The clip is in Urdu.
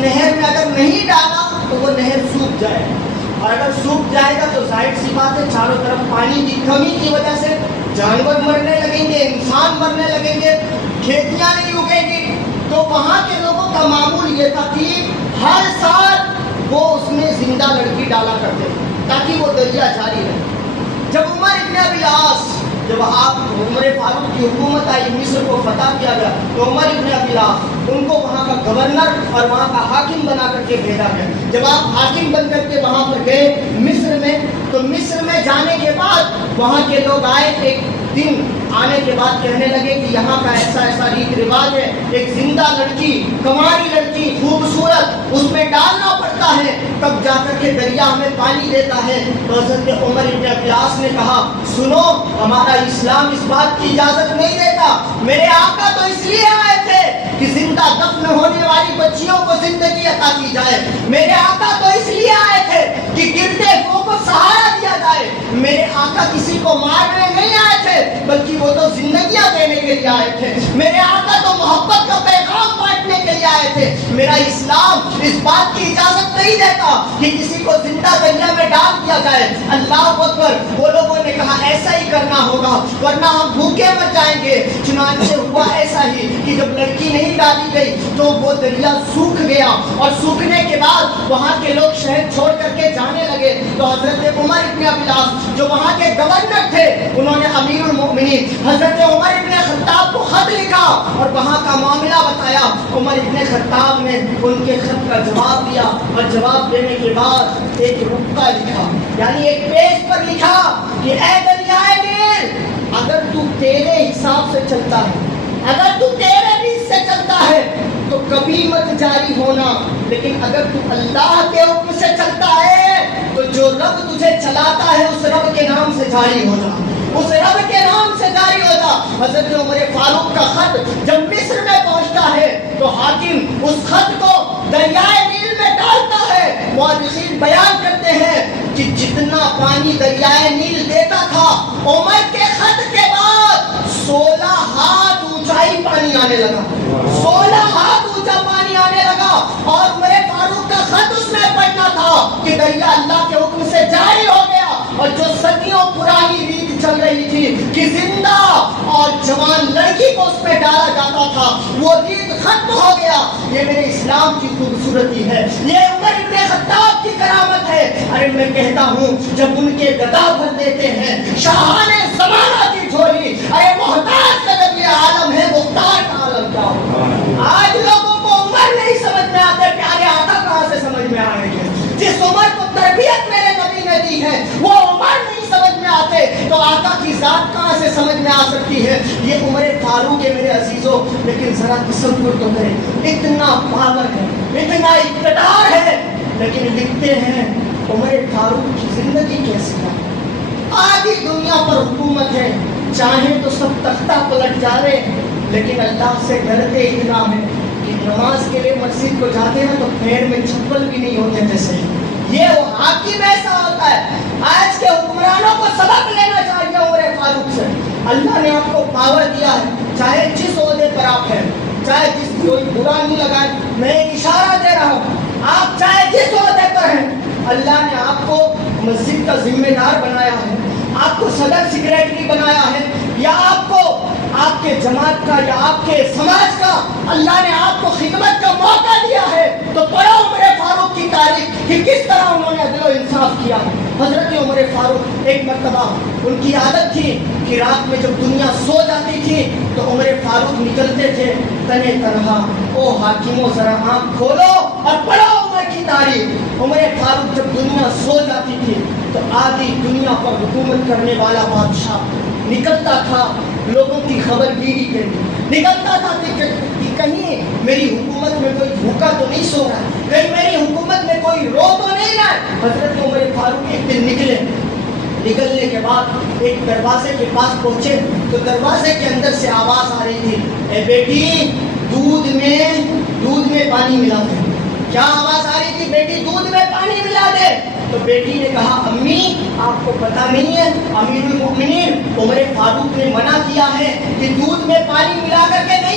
نہر میں اگر نہیں ڈالا تو وہ نہر سوکھ جائے، اور اگر سوکھ جائے گا تو ظاہر سی بات ہے چاروں طرف پانی کی کمی کی وجہ سے جانور مرنے لگیں گے، انسان مرنے لگیں گے، کھیتیاں نہیں اگیں گی۔ تو وہاں کے لوگوں کا معمول یہ تھا کہ ہر سال وہ اس میں زندہ لڑکی ڈالا کرتے تاکہ وہ دریا جاری رہے۔ جب عمر ابن ابی العاص، جب عمر فاروق کی حکومت آئی، مصر کو فتح کیا گیا، تو عمر ابن ابی العاص ان کو وہاں کا گورنر اور وہاں کا حاکم بنا کر کے بھیجا گیا۔ جب آپ حاکم بن کر کے وہاں پر گئے مصر میں، تو مصر میں جانے کے بعد وہاں کے لوگ آئے، ایک دن آنے کے بعد کہنے لگے کہ یہاں کا ایسا ایسا ریت رواج ہے، ایک زندہ لڑکی، کنواری لڑکی خوبصورت، اس میں ڈالنا پڑتا ہے تب جا کر کے دریا ہمیں پانی دیتا ہے۔ تو حضرت عمر ابن ابی العاص نے کہا سنو، ہمارا اسلام اس بات کی اجازت نہیں دیتا، میرے آقا تو اس لیے آئے تھے کہ زندہ دفن ہونے والی بچیوں کو زندگی عطا کی جائے، میرے آقا تو اس لیے آئے تھے کہ گرتے کو سہارا دیا جائے، میرے آقا کسی کو مارنے نہیں آئے تھے بلکہ وہ تو زندگیاں دینے کے لیے آئے تھے، میرے آقا تو محبت کا پیغام بانٹنے کے لیے آئے تھے، میرا اسلام اس بات کی اجازت نہیں دیتا کہ کسی کو زندہ دریا میں ڈال دیا جائے۔ اللہ اکبر۔ وہ لوگوں نے کہا ایسا ہی کرنا ہوگا ورنہ ہم بھوکے مر جائیں گے۔ چنانچہ ہوا ایسا ہی کہ جب لڑکی نہیں ڈالی گئی تو وہ دریا سوکھ گیا، اور سوکھنے کے بعد وہاں کے لوگ شہر چھوڑ کر کے جانے لگے۔ تو حضرت عمر ابن ابی العاص جو وہاں کے گورنر تھے، انہوں نے امیر المؤمنین حضرت عمر ابن خطاب کو خط لکھا اور وہاں کا معاملہ بتایا۔ عمر ابن خطاب نے ان کے خط کا جواب دیا، اور جواب دینے کے بعد ایک رکا لکھا، یعنی ایک پیج پر لکھا کہ اے دریائے نیل، اگر تو تیرے حساب سے چلتا ہے، اگر تو تیرے ریت سے چلتا ہے تو کبھی مت جاری ہونا، لیکن اگر تو اللہ کے حکم سے چلتا ہے تو جو رب تجھے چلاتا ہے اس رب کے نام سے جاری ہو جا، اس رب کے نام سے جاری ہو جا۔ حضرت عمر فاروق کا خط جب مصر میں پہنچتا ہے تو حاکم اس خط کو دریائے نیل میں ڈالتا ہے۔ مورخین بیان کرتے ہیں کہ جتنا پانی دریائے نیل دیتا تھا، عمر کے خط کے بعد 16 ہاتھ اونچائی پانی آنے لگا، 16 ہاتھ اونچا پانی آنے لگا، اور عمر فاروق کا خط اس میں پڑھنا تھا کہ دریا اللہ کے حکم سے جاری ہو گیا۔ اور جو صدیوں پرانی ریت چل رہی تھی کہ زندہ اور جوان لڑکی کو اس میں ڈالا جاتا تھا، وہ ریت ختم ہو گیا۔ یہ میرے اسلام کی خوبصورتی ہے، یہ عمر ابن خطاب کی کرامت ہے۔ ارے میں کہتا ہوں جب ان کے گدا بھر دیتے ہیں شاہان زمانہ کی جھولی، ارے محتاج کا جب یہ عالم ہے، مختار کا عالم کیا ہوگا؟ آج لوگوں کو عمر نہیں سمجھ میں آتے، پیارے آقا کہاں سے سمجھ میں آئیں گے؟ جس عمر کو تربیت میرے نبی نے دی ہے وہ عمر نہیں سمجھ میں آتے تو آقا کی ذات کہاں سے سمجھ میں آ سکتی ہے؟ یہ عمر فاروق ہے میرے عزیزوں، لیکن ذرا تصور تو کریں، اتنا پاور ہے، اتنا اقتدار ہے، لیکن لکھتے ہیں عمر فاروق کی زندگی کیسی ہے؟ آدھی دنیا پر حکومت ہے، چاہیں تو سب تختہ پلٹ جائے، لیکن اللہ سے ڈرتے اتنا ہے کہ نماز کے لیے مسجد کو جاتے ہیں تو پیر میں چپل بھی نہیں ہوتے تھے صحیح۔ یہ وہ حاکم ایسا ہوتا ہے۔ آج کے حکمرانوں کو سبق لینا چاہیے عمر فاروق سے۔ اللہ نے آپ کو پاور دیا ہے، چاہے جس عہدے پر آپ ہیں، چاہے جس کوئی برا نہیں لگائے، میں اشارہ دے رہا ہوں، آپ چاہے جس عہدے پر ہیں، اللہ نے آپ کو مسجد کا ذمہ دار بنایا ہے، آپ کو صدر سیکریٹری بنایا ہے، یا آپ کو آپ کے جماعت کا یا آپ کے سماج کا اللہ نے آپ کو خدمت کا موقع دیا ہے، تو پڑھو عمر فاروق کی تاریخ کہ کس طرح انہوں نے عدل و انصاف کیا۔ حضرت عمر فاروق ایک مرتبہ ان کی عادت تھی کہ رات میں جب دنیا سو جاتی تھی تو عمر فاروق نکلتے تھے تنے تنہا، او حاکموں ذرا آنکھ کھولو اور پڑھو عمر کی تاریخ۔ عمر فاروق جب دنیا سو جاتی تھی تو آدھی دنیا پر حکومت کرنے والا بادشاہ نکلتا تھا، لوگوں کی خبر گیری کے لیے نکلتا تھا کہ کہیں میری حکومت میں کوئی بھوکا تو نہیں سو رہا، کہیں میری حکومت میں کوئی رو تو نہیں رہا۔ حضرت عمر فاروق ایک دن نکلے، نکلنے کے بعد ایک دروازے کے پاس پہنچے تو دروازے کے اندر سے آواز آ رہی تھی، اے بیٹی دودھ میں پانی ملا دے۔ کیا آواز آ رہی تھی؟ بیٹی دودھ میں پانی ملا دے۔ تو بیٹی نے کہا امی آپ کو پتہ نہیں ہے امیر المؤمنین عمر فاروق نے منع کیا ہے کہ دودھ میں پانی ملا کر کے نہیں